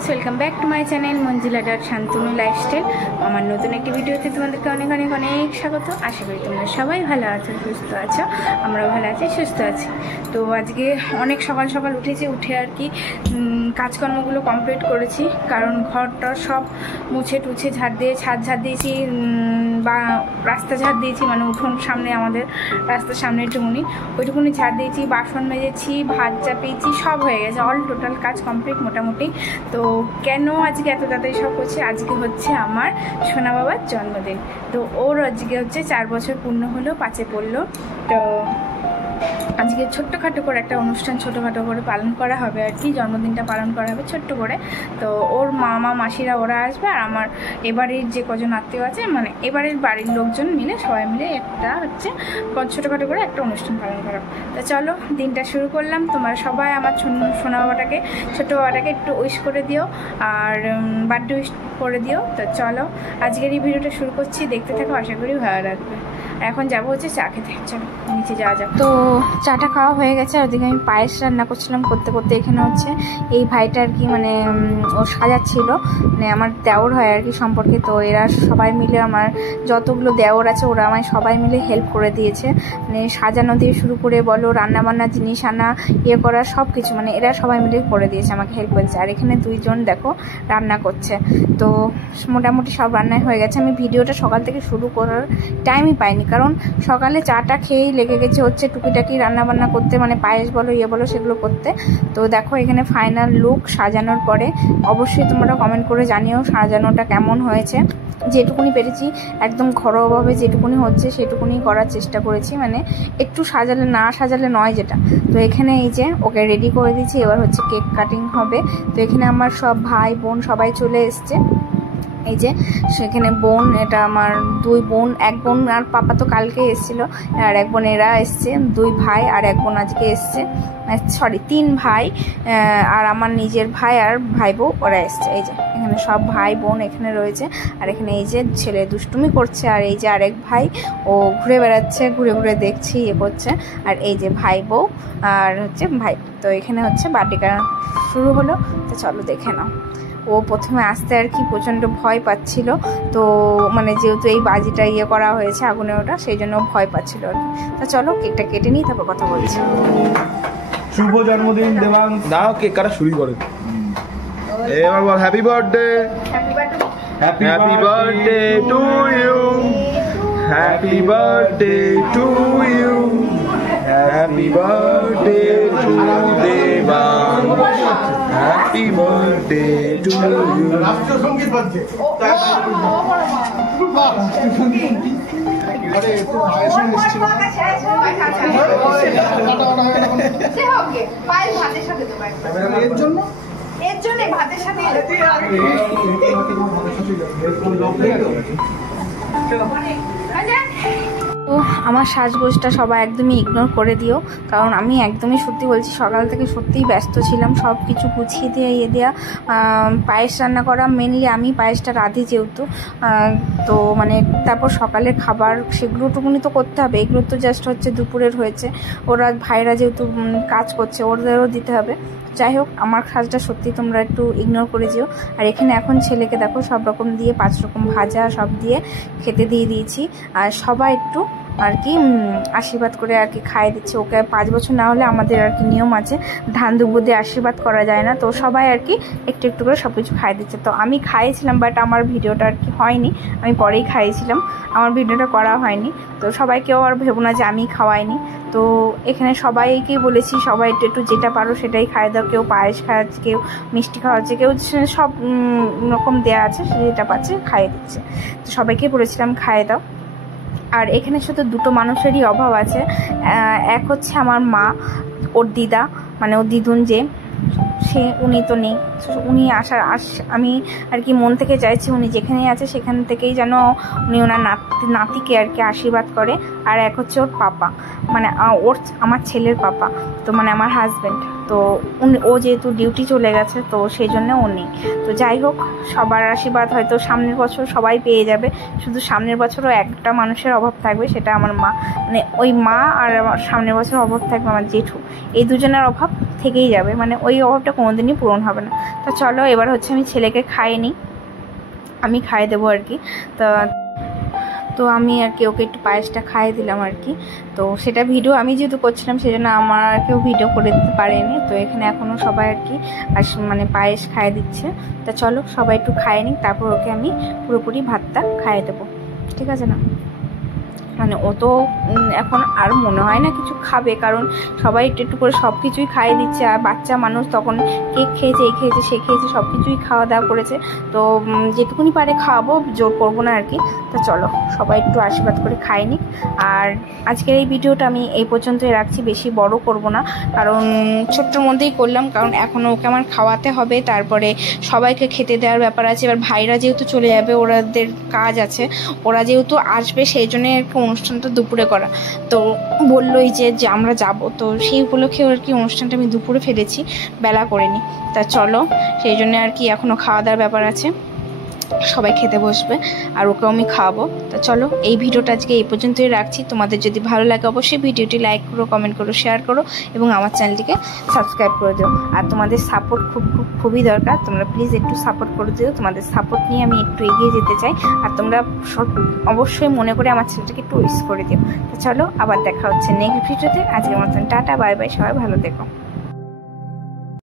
Guys, welcome back to my channel Manjila dot Shantanu lifestyle. আমার নতুন একটি ভিডিওতে তোমাদেরকে অনেক অনেক অনেক স্বাগত। আশা করি তোমরা সবাই ভালো আছো, সুস্থ আছো। আমরা ভালো আছি, সুস্থ আছি। তো আজকে অনেক সকাল সকাল উঠেছি, উঠে আর কি কাজকর্মগুলো কমপ্লিট করেছি। কারণ ঘরটা সব মুছে টুছে ঝাড় দিয়ে ছাদ ঝাড় দিয়েছি, বা রাস্তা ঝাড় দিয়েছি, মানে উঠোন সামনে আমাদের রাস্তার সামনে একটুকুনি ওইটুকুনি ঝাড় দিয়েছি, বাসন মেজেছি, ভাত চাপিয়েছি, সব হয়ে গেছে। অল টোটাল কাজ কমপ্লিট মোটামুটি। তো কেন আজকে এত তাড়াতাড়ি সব করছি? আজকে হচ্ছে আমার সোনা বাবার জন্মদিন। তো ওর আজকে হচ্ছে 4 বছর পূর্ণ হলো, 5-এ পড়লো। তো আজকে ছোট্টখাটো করে একটা অনুষ্ঠান ছোটোখাটো করে পালন করা হবে আর কি, জন্মদিনটা পালন করা হবে ছোট্ট করে। তো ওর মামা মাসিরা ওরা আসবে, আর আমার এবারের যে কজন আত্মীয় আছে, মানে এবারের বাড়ির লোকজন মিলে সবাই মিলে একটা হচ্ছে ছোটোখাটো করে একটা অনুষ্ঠান পালন করা। তো চলো দিনটা শুরু করলাম। তোমরা সবাই আমার সোনা বাবাটাকে, ছোটো বাবাটাকে একটু উইশ করে দিও, আর বার্থডে উইশ করে দিও। তো চলো আজকের এই ভিডিওটা শুরু করছি, দেখতে থাকো, আশা করি ভালো লাগবে। এখন যাবো হচ্ছে চা খেতে, চলো নিচে যাওয়া যাক। তো চাটা খাওয়া হয়ে গেছে, আর ওদিকে আমি পায়েস রান্না করছিলাম। করতে করতে এখানে হচ্ছে এই ভাইটা আর কি, মানে ও সাজাচ্ছিল, মানে আমার দেওর হয় আর কি সম্পর্কে। তো এরা সবাই মিলে, আমার যতগুলো দেওর আছে ওরা আমায় সবাই মিলে হেল্প করে দিয়েছে, মানে সাজানো দিয়ে শুরু করে বলো, রান্নাবান্না জিনিস আনা ইয়ে করা সব কিছু, মানে এরা সবাই মিলে করে দিয়েছে, আমাকে হেল্প করেছে। আর এখানে দুইজন দেখো রান্না করছে। তো মোটামুটি সব রান্নাই হয়ে গেছে। আমি ভিডিওটা সকাল থেকে শুরু করার টাইমই পাইনি, কারণ সকালে চাটা খেয়েই লেগে গেছে হচ্ছে টুকিটাকি রান্নাবান্না করতে, মানে পায়েস বলো ইয়ে বলো সেগুলো করতে। তো দেখো এখানে ফাইনাল লুক সাজানোর পরে অবশ্যই তোমরা কমেন্ট করে জানিও সাজানোটা কেমন হয়েছে। যেটুকুনি পেরেছি একদম ঘরোয়াভাবে যেটুকুনি হচ্ছে সেটুকুনি করার চেষ্টা করেছি, মানে একটু সাজালে না সাজালে নয় যেটা। তো এখানে এই যে ওকে রেডি করে দিয়েছি, এবার হচ্ছে কেক কাটিং হবে। তো এখানে আমার সব ভাই বোন সবাই চলে এসছে। এই যে সেখানে বোন, এটা আমার 2 বোন, 1 বোন আর পাপা তো কালকে এসেছিলো, আর 1 বোন এরা এসছে, 2 ভাই আর 1 বোন আজকে এসছে, সরি 3 ভাই আর আমার নিজের ভাই আর ভাই বউ ওরা এসছে। এই যে এখানে সব ভাই বোন এখানে রয়েছে, আর এখানে এই যে ছেলে দুষ্টুমি করছে, আর এই যে আরেক ভাই ও ঘুরে বেড়াচ্ছে, ঘুরে ঘুরে দেখছি ইয়ে করছে, আর এই যে ভাই বউ আর হচ্ছে ভাই। তো এখানে হচ্ছে বার্থডে শুরু হলো। তো চলো দেখে নাও। ও প্রথমে আসতে আর কি প্রচণ্ড ভয় পাচ্ছিল, তো মানে যেহেতু এই বাজিটা ইয়ে করা হয়েছে আগুনে ওটা, সেই জন্য ভয় পাচ্ছিল আর কি। তো চলো কেকটা কেটে নিই, তারপর কথা বলছি। শুভ জন্মদিন দেবাং। দাও কেক কাটা শুরু করে। এবার বল happy birthday. Happy birthday to you. Happy birthday to you. Happy birthday to Debang. Happy birthday to you. রাষ্ট্রীয় সঙ্গীত বাজছে। আরে একটু আয়োজন এসেছিল। এর জন্য ভাতের সাথে তো আমার সাজগোজটা সবাই একদমই ইগনোর করে দিও, কারণ আমি একদমই সত্যি বলছি সকাল থেকে সত্যিই ব্যস্ত ছিলাম। সব কিছু গুছিয়ে দিয়ে ইয়ে দেওয়া, পায়েস রান্না করা, মেনলি আমি পায়েসটা রাঁধি যেহেতু, তো মানে তারপর সকালের খাবার সেগুলোটুকুনি তো করতে হবে, এগুলো তো জাস্ট হচ্ছে দুপুরের হয়েছে। ওরা ভাইরা যেহেতু কাজ করছে ওদেরও দিতে হবে। যাই হোক আমার কাজটা সত্যি তোমরা একটু ইগনোর করে যেও। আর এখানে এখন ছেলেকে দেখো সব রকম দিয়ে 5 রকম ভাজা সব দিয়ে খেতে দিয়ে দিয়েছি, আর সবাই একটু আর কি আশীর্বাদ করে আর কি খাইয়ে দিচ্ছে ওকে। 5 বছর না হলে আমাদের আর কি নিয়ম আছে, ধান দুব্য দিয়ে আশীর্বাদ করা যায় না, তো সবাই আর কি একটু একটু করে সব কিছু খাইয়ে দিচ্ছে। তো আমি খাইয়েছিলাম, বাট আমার ভিডিওটা আর কি হয়নি, আমি পরেই খাইয়েছিলাম, আমার ভিডিওটা করা হয়নি। তো সবাইকেও আর ভেবো না যে আমি খাওয়াইনি। তো এখানে সবাইকেই বলেছি সবাই একটু একটু যেটা পারো সেটাই খাইয়ে দাও। কেউ পায়েস খাওয়াচ্ছে, কেউ মিষ্টি খাওয়াচ্ছে, কেউ সব রকম দেওয়া আছে যেটা পাচ্ছে খাইয়ে দিচ্ছে। তো সবাইকে বলেছিলাম খাইয়ে দাও। আর এখানে শুধু 2টো মানুষেরই অভাব আছে। এক হচ্ছে আমার মা, ওর দিদা, মানে ওর দিদুন যে উনি তো নেই। উনি আমি আর কি মন থেকে চাইছি উনি যেখানেই আছে সেখান থেকেই যেন উনি ওনার নাতিকে আর কি আশীর্বাদ করে। আর এক হচ্ছে ওর পাপা, মানে আমার ছেলের পাপা, তো মানে আমার হাজব্যান্ড। তো ও যেহেতু ডিউটি চলে গেছে, তো সেই জন্য ও নেই। তো যাই হোক সবার আশীর্বাদ হয়তো সামনের বছর সবাই পেয়ে যাবে, শুধু সামনের বছরও একটা মানুষের অভাব থাকবে, সেটা আমার মা, মানে ওই মা। আর আমার সামনের বছর অভাব থাকবে আমার জেঠু, এই দুজনের অভাব থেকেই যাবে, মানে ওই অভাবটা স্বপ্নটা কোনোদিনই পূরণ হবে না। তা চলো এবার হচ্ছে আমি ছেলেকে খাইয়ে নিই, আমি খাইয়ে দেবো আর কি। তো আমি আর কি ওকে একটু পায়েসটা খাইয়ে দিলাম আর কি। তো সেটা ভিডিও আমি যেহেতু করছিলাম সেই জন্য আমার কেউ ভিডিও করে দিতে পারেনি। তো এখানে এখনও সবাই আর কি মানে পায়েস খাইয়ে দিচ্ছে। তা চলো সবাই একটু খাইয়ে নিই, তারপর ওকে আমি পুরোপুরি ভাতটা খাইয়ে দেবো, ঠিক আছে না? মানে ও তো এখন আর মনে হয় না কিছু খাবে, কারণ সবাই একটু একটু করে সব কিছুই খাইয়ে দিচ্ছে। আর বাচ্চা মানুষ তখন কেক খেয়েছে, এই খেয়েছে, সে খেয়েছে, সব কিছুই খাওয়া দাওয়া করেছে। তো যেটুকুনি পারে খাওয়াবো, জোর করবো না আর কি। তো চলো সবাই একটু আশীর্বাদ করে খাই নিক। আর আজকের এই ভিডিওটা আমি এই পর্যন্তই রাখছি, বেশি বড় করব না, কারণ ছোট্টর মধ্যেই করলাম। কারণ এখনও ওকে আমার খাওয়াতে হবে, তারপরে সবাইকে খেতে দেওয়ার ব্যাপার আছে। এবার ভাইরা যেহেতু চলে যাবে, ওরাদের কাজ আছে, ওরা যেহেতু আসবে, সেই জন্য অনুষ্ঠানটা দুপুরে করা। তো বললোই যে আমরা যাব, তো সেই উপলক্ষে আর কি অনুষ্ঠানটা আমি দুপুরে ফেলেছি, বেলা করিনি। তা চলো সেই জন্য আর কি এখনও খাওয়া দাওয়ার ব্যাপার আছে, সবাই খেতে বসবে আর ওকেও আমি খাওয়াবো। তা চলো এই ভিডিওটা আজকে এই পর্যন্তই রাখছি। তোমাদের যদি ভালো লাগে অবশ্যই ভিডিওটি লাইক করো, কমেন্ট করো, শেয়ার করো এবং আমার চ্যানেলটিকে সাবস্ক্রাইব করে দিও। আর তোমাদের সাপোর্ট খুবই দরকার, তোমরা প্লিজ একটু সাপোর্ট করে দিও। তোমাদের সাপোর্ট নিয়ে আমি একটু এগিয়ে যেতে চাই, আর তোমরা অবশ্যই মনে করে আমার চ্যানেলটাকে একটু উইশ করে দিও। তো চলো আবার দেখা হচ্ছে নেক্সট ভিডিওতে। আজকের মতন টাটা, বাই বাই, সবাই ভালো থেকো।